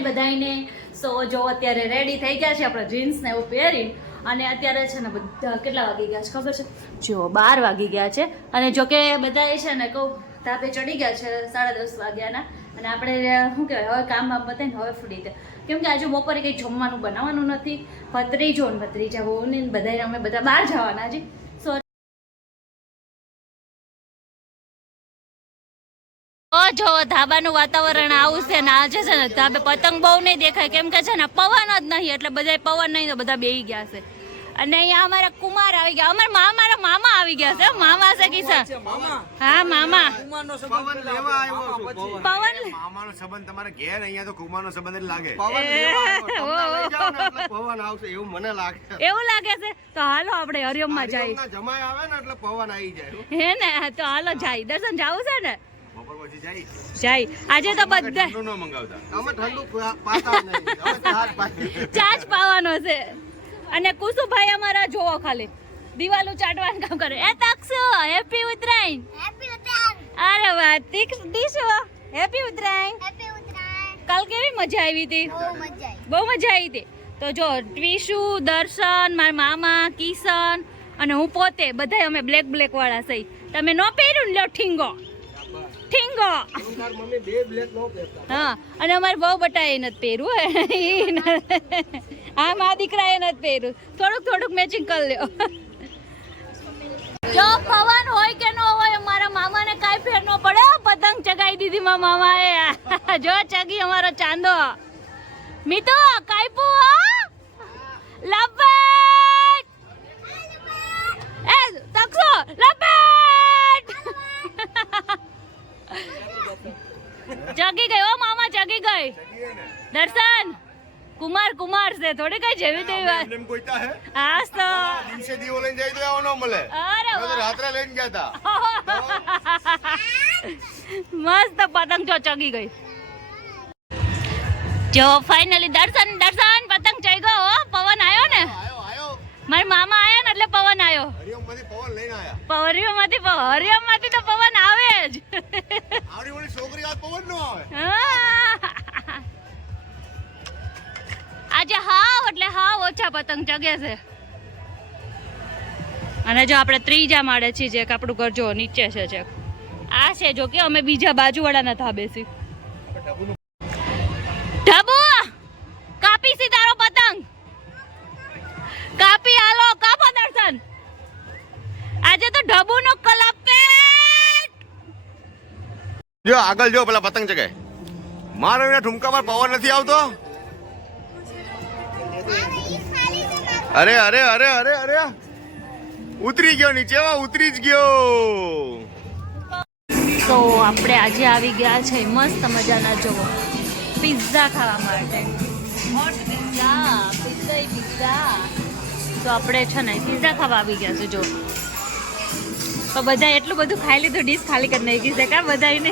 ઉત્તરાયણ બધાને સો જો અત્યારે રેડી થઈ ગયા છે આપણે જીન્સ ને એવું પહેરી અને અત્યારે છે ને બધા કેટલા વાગી ગયા છે ખબર છે? જો બાર વાગી ગયા છે. અને જો કે બધા એ છે ને કહું તાપે ચડી ગયા છે સાડા દસ વાગ્યાના. અને આપણે, શું કહેવાય, હવે કામ બામ બતાવીને હવે ફ્રી દે કેમ કે આજે બપોરે કંઈ જમવાનું બનાવવાનું નથી. ભત્રીજો ને ભત્રીજા બહુ ને બધા અમે બધા બહાર જવાના છે જો ધાબાનું વાતાવરણ આવું છે ને આજે છે ને ધાબે પતંગ બહુ નહીં દેખાય. કેમ કે છે ને પવન જ નહીં એટલે બધા પવન નહીં તો બધા બેહી ગયા છે. અને અહીંયા અમારા કુમાર આવી ગયા. અમારા મા મારા મામા આવી ગયા છે. મામા છે કિસા હા મામા. પવન લેવા આવ્યો પવન. પવન મામાનો સંબંધ તમારે ઘેર અહીંયા તો કુમારનો સંબંધ જ લાગે. પવન લેવા આવ્યો. ઓ, તમને લઈ જાઓ ને એટલે પવન આવશે એવું મને લાગે. એવું લાગે છે? તો હાલો આપણે હરિયમમાં જાય હરિઓમના જમાઈ આવે ને એટલે પવન આવી જાય. હે ને? તો હાલો જાય. દર્શન જાવું છે ને? જાય. આજે તો બધા ચાર્જ પાવાનો છે. અને કુસુભાઈ અમારા જોવો ખાલી. દિવાલો ચાટવાનું કામ કરે. એ તક્ષ હેપી ઉતરાયણ હેપી ઉત્તરાયણ. અરે વાહ તીક્ષ દીશો હેપી ઉતરાયણ કાલ કેવી મજા આવી હતી? બહુ મજા આવી. હતી. તો જો ટ્વિશુ દર્શન મારા મામા કિશન અને હું પોતે બધા અમે બ્લેક બ્લેક વાળા સહી. તમે નો પહેર્યું ને લો ઠીંગો. ઠીંગો. હા અને અમારે બહુ બટાએ નથી પહેર્યું હા. મારા દીકરાએ નથી પહેર્યું. થોડુંક થોડુંક મેચિંગ કરી લ્યો. જો પવન હોય કે ન હોય મારા મામાને કાંઈ ફેર ન પડે પતંગ ચગાવી દીધી મારા મામાએ. જો ચગી અમારો ચાંદો. મીતો કાઈપુ જગી ઓ મામા જાગી ગઈ. દર્શન. કુમાર કુમાર છે. થોડી કઈ જેવી તેવી વાત. એમ કોઈતા હે. આજ તો. દિવસે દીવો લઈને જઈ તો આવનો મળે. અરે તો રાત્રે લઈને ગયા હતા મસ્ત પતંગ જો ચગી ગઈ. જો ફાઇનલી દર્શન દર્શન પતંગ ચઈ ગયો હો. પવન આવ્યો ને? મારા મામા એટલે પવન આવ્યો હરિઓમમાંથી પવન લઈને આયા. હરિયમમાંથી તો પવન આવે જ. આવડી વળી છોકરી આ પવન નો આવે. હા. આજે હાવ એટલે હાવ ઓછા પતંગ ચગે છે. અને જો આપણે ત્રીજા માળે છીએ જે આપણું ઘર જો નીચે છે જે. આ છે જો કે અમે બીજા બાજુવાળાના ધાબે છીએ. ઢબુ? જો આગળ જો પેલા પતંગ ચગે મારો એના ઠુમકામાં પવન નથી આવતો. અરે અરે અરે અરે અરે. ઉતરી ગયો નીચે ઉતરી જ ગયો. તો આપણે આજે આવી ગયા છે, મસ્ત મજાના જોવો પિઝા ખાવા માટે. પિઝા પિઝા પિઝા તો આપણે છે ને પિઝા ખાવા આવી ગયા છે જો તો બધા એટલું બધું ખાઈ લીધું, ડીશ ખાલી કરી નાખી છે કા બધાને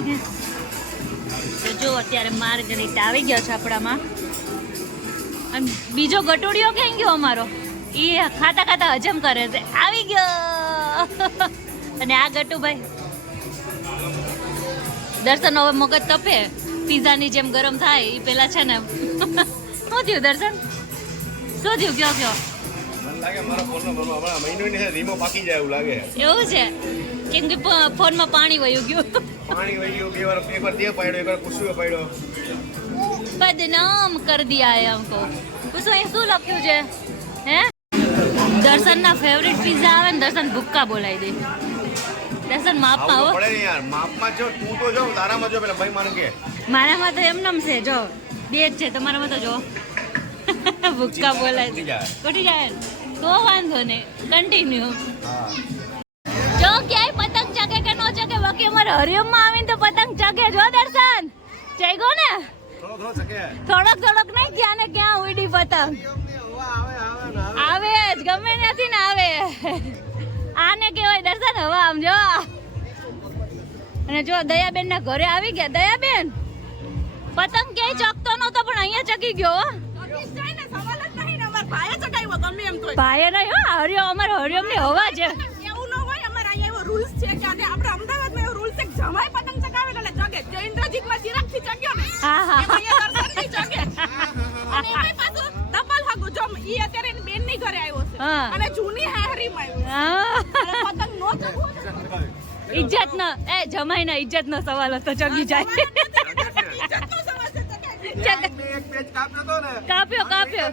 તો જો અત્યારે માર્ગરીટ આવી ગયો છે આપણામાં. અને બીજો ગટોડિયો ક્યાં ગયો અમારો? એ ખાતા ખાતા હજમ કરે છે. આવી ગયો. અને આ ગટુભાઈ. દર્શન હવે મગજ તપે. પીઝાની જેમ ગરમ થાય એ પેલા છે ને. શું થયું દર્શન? શું થયું? કયો કયો લાગે મારા ફોનનો હમણાં મહિનો ને રીમો પાકી જાય એવું લાગે એવું છે કેમ કે પ- ફોનમાં પાણી વયું ગયું પાણી વહી ગયું બે વાર એકવાર તે પાડ્યો એકવાર કુસુએ પાડ્યો બદનામ કર દિયા હે हमको પૂછો એ શું લખ્યું છે હે દર્શનના ફેવરિટ પિઝા આવે ને દર્શન ભૂક્કા બોલાવી દે દર્શન ને માપમાં આવું હો તો પડે ને યાર માપમાં જો તું તો જો તારામાં જો પેલા ભાઈ માનું કે મારામાં તો એમનેમ છે જો બે જ છે તમારામાં તો જો ભૂક્કા બોલાય તૂટી જાય. તૂટી જાય ને? તો વાંધો નહીં. કન્ટિન્યુ જો ક્યાંય પતંગ ચગે કે નો ચગે બાકી અમારે હરિયમમાં આવીને તો પતંગ ચગે જો દર્શન. ચગ્યો ને? થોડો થોડો થોડોક થોડોક નહીં ક્યાં ને ક્યાં ઉડી પતંગ. આવે જ ગમે નથી ને આવે. આને કહેવાય દર્શન હવા આમ જો. અને જો દયાબેન ના ઘરે આવી ગયા. દયાબેન પતંગ ક્યાંય ચકતો નતો પણ અહીંયા ચકી ગયો હો. પાયે નહીં હા હરિયો અમારે હરિયમની હવા છે. એવું ન હોય અમારે અહીંયા એવો રૂલ્સ છે કે આને આપણે અમદાવાદમાં એવો રૂલ્સ છે કે જમાઈ પતંગ ચગાવે એટલે ચગે જો ઇન્દ્રજીતમાં ચિરાગથી ચગ્યો ને હા હા. એમ અહીંયા દર્શનથી ચગે. અને એમાં પાછું ડબલ હાગું. જો ઈ અત્યારે એની બેનની ઘરે આવ્યો છે. અને જૂની હાહરીમાં આવ્યો હા. છે પતંગ નો ચગવો ઇજ્જત ન એ જમાઈ ના ઇજ્જત નો સવાલ હતો ચગી જાય. ઇજ્જતનો પેજ કાપ્યો તો ને. કાપ્યો કાપ્યો.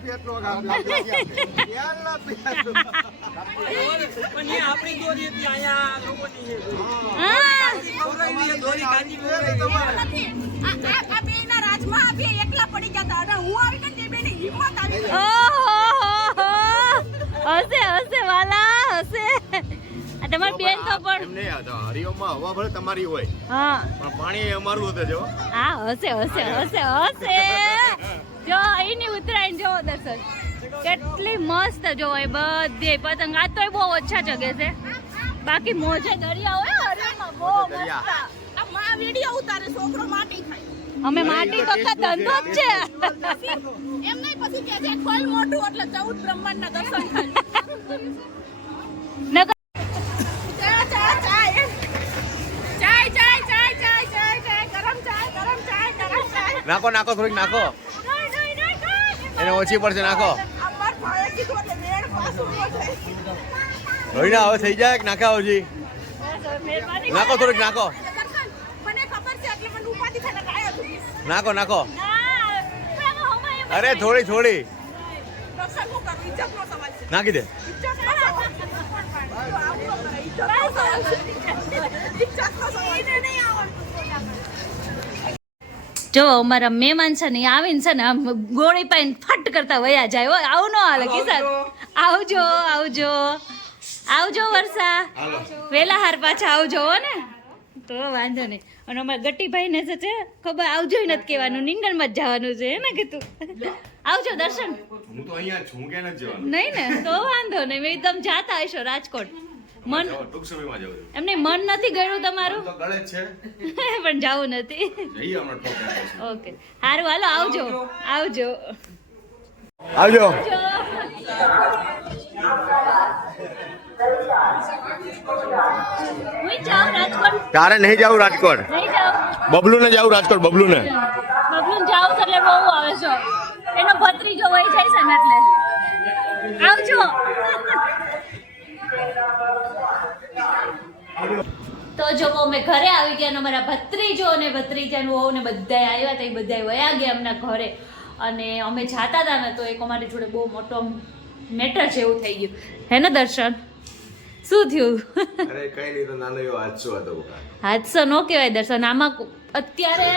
પણ એ આપણી દોરી હતી અહીંયા લોકોની છે. હા. દોરી દોરી એવું નથી. આ- આ- ના રાજમાં આપી એકલા પડી ગયા હતા. અને હું આવી ગઈ ને તે બેયની હિંમત આવી ઓહો હસે હશે વાલા હશે. આ તમારી બેન તો પણ એમ નહીં આ તો હરિઓમમાં હવા ભલે તમારી હોય. હા. પણ પાણી અમારું હતું જો. હા હશે હશે હશે હશે. જો અહીંની ઉત્તરાયણ જોવો દર્શન કેટલી મસ્ત જોવો એ બધી. પતંગ આ તોય બહુ ઓછા જગે છે. બાકી મોજે દરિયા હોય હરિયામાં બહુ મસ્ત. આ માં વીડિયો ઉતારે છોકરો માટી ખાય. અમે માટી તો ધંધો જ છે. એમ નહીં પછી કે છે ખોલ મોટું એટલે ચૌદ બ્રહ્માંડના દર્શન થાય. નાખો નાખો, થોડીક નાખો. એને ઓછી પડશે, નાખો અમાર ભાઈએ કીધું એટલે મેળ પાછું ન જાય. રોહિણા, હવે થઈ જાય નાખા હજી નાખો, થોડીક નાખો. નાખો નાખો અરે, થોડી થોડી. નાખી દે સવાલ જો અમારા મહેમાન છે ને આવીને છે ને આમ ગોળી પાઈને ફટ કરતા વયા જાય. હો આવું ન હાલે કિસાન. આવજો. આવજો આવજો. વર્ષા. વેલા હાર પાછા આવજો હો ને. તો વાંધો નહીં. અને અમારા ગટ્ટીભાઈ ને છે ખબર આવજો નથી કહેવાનું. નિંગણમાં જ જવાનું છે હે ને કીધું. આવજો દર્શન. હું તો અહીંયા છું કે નથી જવાનું? નહીં ને તો વાંધો નહીં. મેં તમે જાતા હશો રાજકોટ. મન ટૂંક સમયમાં જાવ છું એમને મન નથી ગયું તમારું? તો ગળે છે. પણ જાવું નથી. જઈએ હમણાં ઠોક ઓકે. સારું હાલો આવજો. આવજો. આવજો. હું જાઉં રાજકોટ? તારે નહીં જાવું રાજકોટ. બબલુ ને જાવું રાજકોટ બબલુ ને બબલુ જાઉં છે એટલે બહુ આવે છે. એનો ભત્રીજો વહી જાય છે ને એટલે. આવજો. તો જો અમે ઘરે આવી ગયા અમારા ભત્રીજો અને ભત્રીજાનું હોવ ને બધા આવ્યા હતા એ બધા વયા ગયા એમના ઘરે. અને અમે જાતા હતા ને તો એક અમારી જોડે બહુ મોટો મેટર જેવું થઈ ગયું. હે ને દર્શન? શું થયું? અરે કઈ નહીં તો નાનો એવો હાદસો હતો હાદસો નો કહેવાય દર્શન. આમાં અત્યારે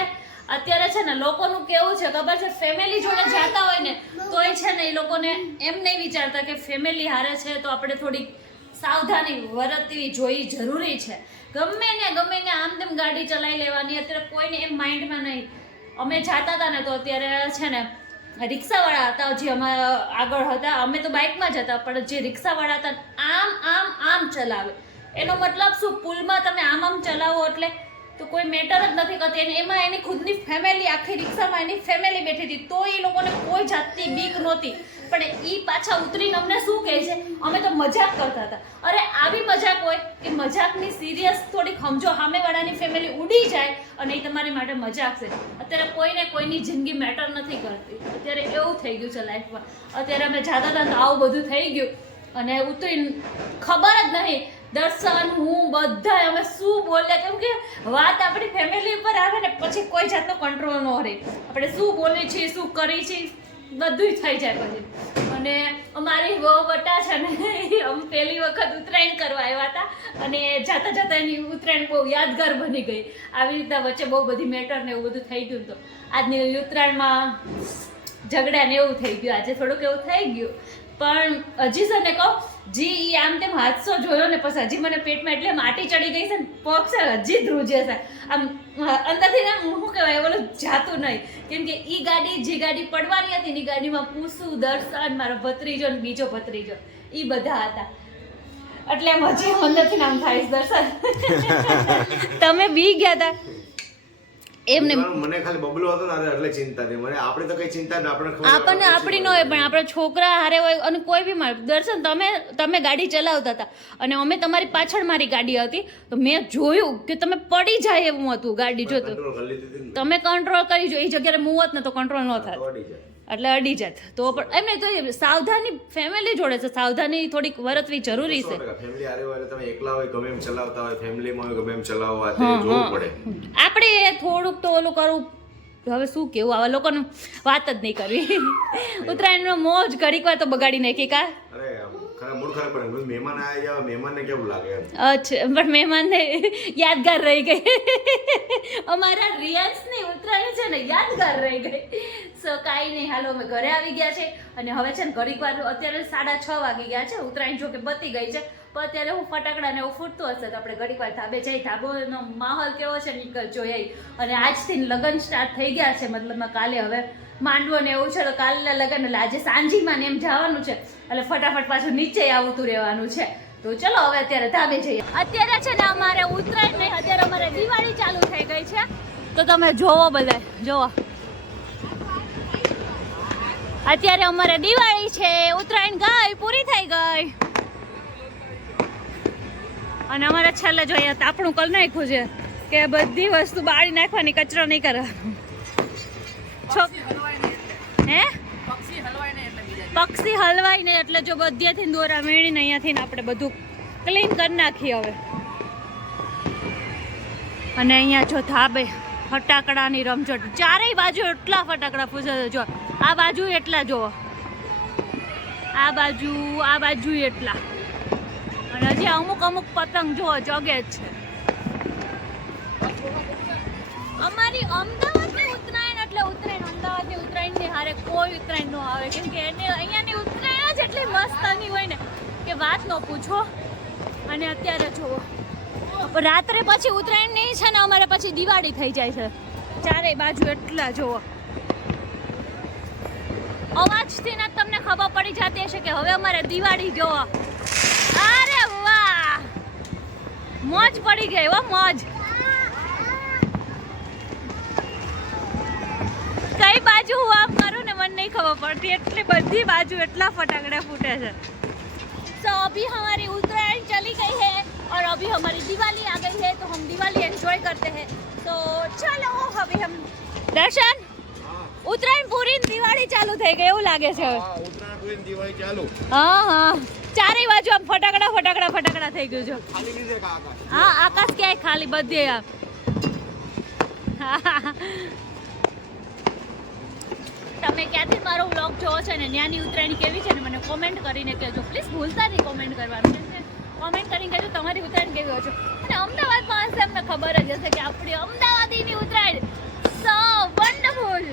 અત્યારે છે ને લોકોનું કેવું છે ખબર છે? ફેમિલી જોડે જાતા હોય ને તોય છે ને એ લોકોને એમ નહીં વિચારતા કે ફેમિલી હારે છે તો આપણે થોડીક સાવધાની વર્તવી જોઈ જરૂરી છે. ગમે ને ગમે ને આમ તેમ ગાડી ચલાવી લેવાની, અત્યારે કોઈને એમ માઇન્ડમાં નહીં. અમે જાતા હતા ને તો અત્યારે છે ને, રિક્ષાવાળા હતા જે અમે આગળ હતા, અમે તો બાઇકમાં જ હતા, પણ જે રિક્ષાવાળા હતા આમ આમ આમ ચલાવે. એનો મતલબ શું? પુલમાં તમે આમ આમ ચલાવો એટલે તો કોઈ મેટર જ નથી કરતી. અને એમાં એની ખુદની ફેમિલી આખી રિક્ષામાં એની ફેમિલી બેઠી હતી. તો એ લોકોને કોઈ જાતની બીક નહોતી. પણ એ પાછા ઉતરીને અમને શું કહે છે? અમે તો મજાક કરતા હતા. અરે આવી મજાક હોય કે મજાકની સિરિયસ થોડીક સમજો સામેવાળાની ફેમિલી ઉડી જાય અને એ તમારી માટે મજાક છે. અત્યારે કોઈને કોઈની જિંદગી મેટર નથી કરતી. અત્યારે એવું થઈ ગયું છે લાઈફમાં અત્યારે અમે જાતા હતા તો આવું બધું થઈ ગયું. અને ઉતરીને ખબર જ નહીં. દર્શન, હું બધા અમે શું બોલ્યા? કેમ કે વાત આપણી ફેમિલી ઉપર આવે ને, પછી કોઈ જાતનો કંટ્રોલ ન રહે. આપણે શું બોલીએ છીએ, શું કરી છીએ? બધું થઈ જાય પછી. અને અમારી વહુ બટા છે ને, અમે પહેલી વખત ઉત્તરાયણ કરવા આવ્યા હતા. અને જાતા જાતા એની ઉત્તરાયણ બહુ યાદગાર બની ગઈ. આવી રીતના વચ્ચે બહુ બધી મેટર ને એવું બધું થઈ ગયું તો. આજની ઉત્તરાયણમાં ઝઘડા ને એવું થઈ ગયું. આજે થોડુંક એવું થઈ ગયું. પણ હજી છે ને કહું જી ઈ આમ તેમ હાદસો જોયો ને પછી હજી મને પેટમાં એટલે માટી ચડી ગઈ છે ને પગ છે હજી ધ્રુજે છે. આમ અંદરથી ને શું કહેવાય બોલો જાતું નહીં. કેમ કે ઈ ગાડી જે ગાડી પડવાની હતી ને ગાડીમાં પૂછું દર્શન મારો ભત્રીજો ને બીજો ભત્રીજો. ઈ બધા હતા. એટલે મજી હજી અંદરથી આમ થાય દર્શન. તમે બી ગયા હતા એમને મને ખાલી બબલો હતો ને એટલે ચિંતા નહીં. મને આપણે તો કઈ ચિંતા ના આપણે આપણને આપણી ન હોય પણ આપણા છોકરા હારે હોય અને કોઈ બી માર દર્શન તમે તમે ગાડી ચલાવતા હતા. અને અમે તમારી પાછળ મારી ગાડી હતી. તો મેં જોયું કે તમે પડી જાય એવું હતું ગાડી જોતું. તમે કંટ્રોલ કરી જો એ જગ્યાએ મૂવ હોત ને તો કંટ્રોલ ન થાય એટલે અડી જાત. તો પણ એમને તો સાવધાની ફેમિલી જોડે છે. સાવધાની થોડીક વર્તવી જરૂરી છે. ફેમિલી આરે હોય તમે એકલા હોય ગમે એમ ચલાવતા હોય ફેમિલીમાં હોય ગમે એમ ચલાવવા તે જોવું પડે. આપણે થોડુંક તો ઓલું કરવું હવે શું કેવું? આવા લોકોને વાત જ નહીં કરવી. ઉત્તરાયણનો મોજ ઘડીક વાર તો બગાડી નાખી કા? મૂડ ખરાબ પડે મહેમાન આવ્યા જાય મહેમાનને કેવું લાગે અચ્છા, પણ મહેમાનને યાદગાર રહી ગઈ. અમારા રિયાન્સની ઉત્તરાયણ છે ને યાદગાર રહી ગઈ. સો કાંઈ નહીં, હાલો, અમે ઘરે આવી ગયા છે. અને હવે છે ને ઘડીક વાર અત્યારે સાડા છ વાગી ગયા છે. ઉત્તરાયણ જો કે પતી ગઈ છે. પણ અત્યારે હું ફટાકડા ને એવું ફૂટતું હશે તો આપણે ઘડીક વાર ધાબે જઈ, ધાબોનો માહોલ કેવો છે નીકળ જોઈ અને આજથી લગ્ન સ્ટાર્ટ થઈ ગયા છે મતલબમાં કાલે હવે માંડવો ને એવું છે, તો કાલના લગ્ન, એટલે આજે સાંજીમાં ને એમ જવાનું છે. એટલે ફટાફટ પાછું નીચે આવતું રહેવાનું છે. તો ચલો હવે અત્યારે ધાબે જઈએ. અત્યારે છે ને અમારે ઉત્તરાયણ નહીં અત્યારે અમારે દિવાળી ચાલુ થઈ ગઈ છે. તો તમે જોવો બધા, જોવો. અત્યારે અમારે દિવાળી છે, ઉત્તરાયણ ગઈ પૂરી થઈ ગઈ. અને અમારા છેલ્લે જોઈએ તાપણું કલ નાખ્યું છે કે બધી વસ્તુ બાળી નાખવાની કચરો નહીં કરવાનો છોક હે? પક્ષી હલવાય ને એટલે જો બધેથી દોરા મેળીને અહીંયાથી આપણે બધું ક્લીન કરી નાખીએ હવે. અને અહીંયા જો ધાબે ફટાકડાની રમઝટ. ચારેય બાજુ એટલા ફટાકડા ફૂસે જો આ બાજુ એટલા જુઓ. આ બાજુ આ બાજુ એટલા. અને અમુક અમુક પતંગ જો જગે જ છે. અમારી અમદાવાદની ઉત્તરાયણ એટલે ઉત્તરાયણ. અમદાવાદની ઉત્તરાયણની હારે કોઈ ઉત્તરાયણ નો આવે. કેમ કે એને, અહીંયાની ઉત્તરાયણ જ એટલી મસ્તની હોય ને, કે વાત ન પૂછો. અને અત્યારે જુઓ. રાત્રે પછી ઉત્તરાયણ નહીં છે ને, અમારે પછી દિવાળી થઈ જાય છે. ચારેય બાજુ એટલા જુઓ. અવાજથી ને તમને ખબર પડી જતી હશે કે હવે અમારે દિવાળી જોવા વાહ મોજ પડી ગઈ હો મોજ કઈ બાજુ હું આમ કરું ને મને નહીં ખબર પડતી એટલી બધી બાજુ એટલા ફટાકડા ફૂટે છે तो अभी हमारी उत्तरायण चली गई है और अभी हमारी दिवाली आ गई है तो हम दिवाली एंजॉय करते हैं तो चलो अभी हम दर्शन ઉત્તરાયણ પૂરી ને દિવાળી ચાલુ થઈ ગઈ એવું લાગે છે હવે ઉત્તરાયણ પૂરી દિવાળી ચાલુ હા હા ચારેય બાજુ આમ ફટાકડા ફટાકડા ફટાકડા થઈ ગયું છે. હા આકાશ ક્યાંય ખાલી બધે આમ. તમે ક્યાંથી મારો વ્લોગ જોવો છો ને? ન્યાની ઉત્તરાયણ કેવી છે ને? મને કોમેન્ટ કરીને કહેજો. પ્લીઝ ભૂલતા નહીં કોમેન્ટ કરવાનું. કેમ કોમેન્ટ કરીને કહેજો તમારી ઉત્તરાયણ કેવી હોય છે. અને અમદાવાદમાં હશે અમને ખબર જ હશે કે આપણી અમદાવાદીની ઉત્તરાયણ. સો વન્ડરફુલ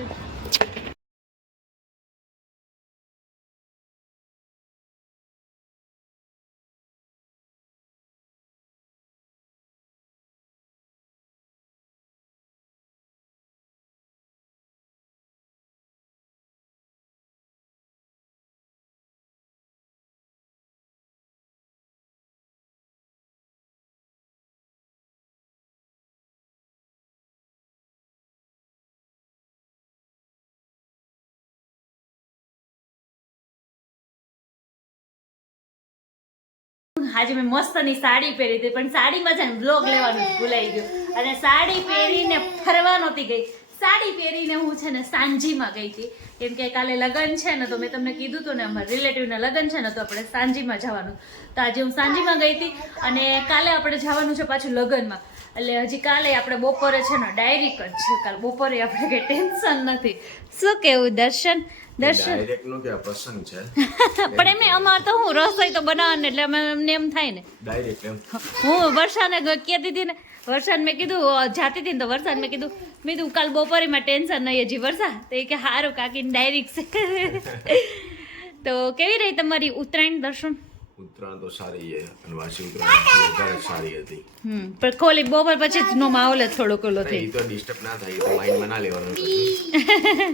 આજે મેં મસ્તની સાડી પહેરી હતી, પણ સાડીમાં છે ને બ્લોગ લેવાનું ભૂલાઈ ગયું. અને સાડી પહેરીને ફરવા નહોતી ગઈ. સાડી પહેરીને હું છે ને સાંજીમાં ગઈ હતી. કેમ કે કાલે લગ્ન છે ને, તો મેં તમને કીધું હતું ને, અમારા રિલેટિવના લગ્ન છે ને, તો આપણે સાંજીમાં જવાનું. તો આજે હું સાંજીમાં ગઈ હતી અને કાલે આપણે જવાનું છે પાછું લગ્નમાં. એટલે હજી કાલે આપણે બપોરે છે ને ડાયરી જ છે. કાલે બપોરે આપણે કંઈ ટેન્શન નથી. શું કેવું દર્શન? દર્શન? ડાયરેક્ટ નો કે પ્રસંગ છે? પણ એમને અમાર તો હું રસોઈ તો બનાવવાને એટલે અમે અમને એમ થાય ને. ડાયરેક્ટ એમ. હું વર્ષાને કહેતી હતી ને વરસાદ મેં કીધું જાતી હતી ને તો વરસાદ મેં કીધું મેં કીધું કાલ બપોરેમાં ટેન્શન નહીં હજી વર્ષા તો એ કે સારું કાકીને ડાયરેક્ટ છે તો કેવી રહી તમારી ઉત્તરાયણ દર્શન? ઉત્તરાયણ તો સારી છે. અને વાસી ઉત્તરાયણ વધારે સારી હતી. હમ પણ ખોલી બપોર પછી નો માહોલ જ થોડો કોલો થઈ તો ડિસ્ટર્બ ના થાય તો માઇન્ડમાં ના લેવાનું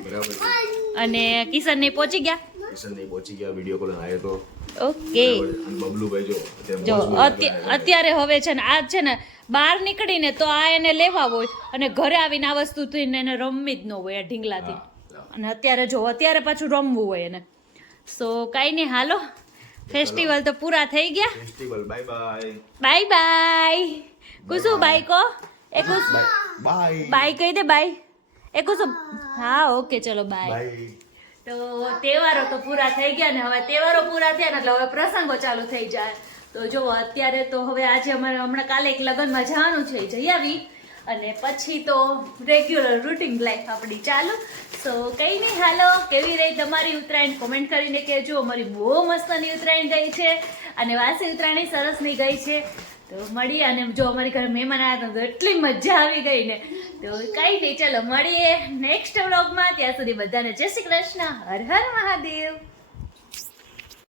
બરાબર અને કિશન ને પહોંચી ગયા? કિશન નહીં પહોંચી ગયા વિડિયો કોલ આવ્યો તો. ઓકે. બબલુભાઈ જો અત્યારે જો. અત્યારે હવે છે ને આ છે ને બહાર નીકળીને તો આ એને લેવા હોય. અને ઘરે આવીને આ વસ્તુ થઈને એને રમવી જ ન હોય આ ઢીંગલાથી. અને અત્યારે જો અત્યારે પાછું રમવું હોય એને. સો કાંઈ નહીં હાલો. ફેસ્ટિવલ તો પૂરા થઈ ગયા. Festival bye bye bye bye Kusu bye કો? એ કુસુ બાય બાય કહી દે બાય એ કુસુ હા? ઓકે ચલો બાય તો તહેવારો તો પૂરા થઈ ગયા ને હવે તહેવારો પૂરા થયા ને એટલે હવે પ્રસંગો ચાલુ થઈ જાય. તો જો અત્યારે તો હવે આજે અમારે હમણાં કાલે એક લગ્નમાં જવાનું છે જઈ આવી. અને પછી તો રેગ્યુલર રૂટીન લાઈફ આપણી ચાલુ. સો કંઈ નહીં હાલો, કેવી રહી તમારી ઉત્તરાયણ? કોમેન્ટ કરીને કહેજો. અમારી બહુ મસ્તની ઉત્તરાયણ ગઈ છે અને વાસી ઉત્તરાયણ સરસની ગઈ છે. તો મળીએ અને જો અમારી ઘરે મહેમાન આવ્યા તો એટલી મજા આવી ગઈ ને. તો કઈ નહીં ચાલો મળીએ નેક્સ્ટ વ્લોગમાં ત્યાં સુધી બધાને જય શ્રી કૃષ્ણ. હર હર મહાદેવ.